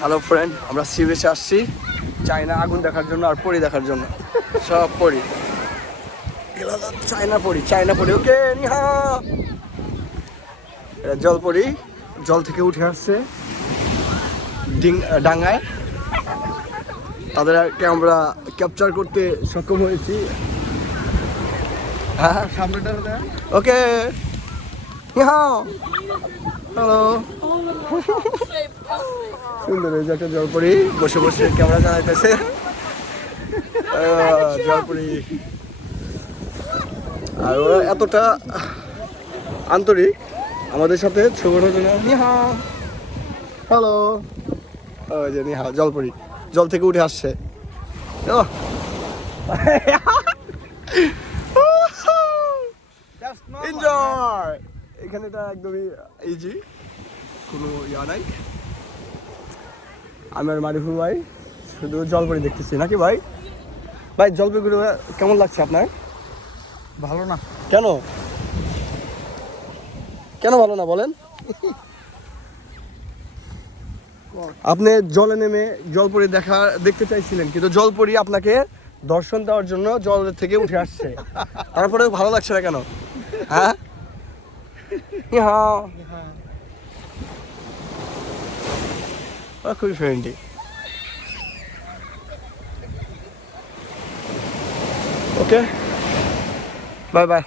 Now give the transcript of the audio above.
Hello friend, আমরা C বিচে আসছি চায়না আগুন দেখার জন্য আর পরি দেখার জন্য। সব পরি, চায়না পরি। ওকে নিহা, জল পরি জল থেকে উঠে আসছে ডাঙ্গায়। তাদেরকে আমরা ক্যাপচার করতে সক্ষম হয়েছি। হ্যাঁ সামনেটা ওকে নিহা, হ্যালো। সুন্দর হয়েছে একটা জলপরি বসে বসে ক্যামেরা চালাইতেছে। জলপরি আর ওরা এতটা আন্তরিক আমাদের সাথে ছবিটার জন্য। নিহা, হ্যালো। ওই যে নিহা জলপরি জল থেকে উঠে আসছে। এনজয়। এখানে এটা একদমই ইজি, কোনো ইয়া নাই। আমি আর মারিফুল ভাই শুধু জলপরি দেখতেছি নাকি ভাই? ভাই জলপাইগুড়ি কেমন লাগছে আপনার? ভালো না। কেন কেন ভালো না বলেন? আপনি জলে নেমে জলপরি দেখতে চাইছিলেন, কিন্তু জলপরি আপনাকে দর্শন দেওয়ার জন্য জলের থেকে উঠে আসছে। তারপরে ভালো লাগছে না কেন? হ্যাঁ খুবই ফ্রেন্ডলি। ওকে, বাই বাই।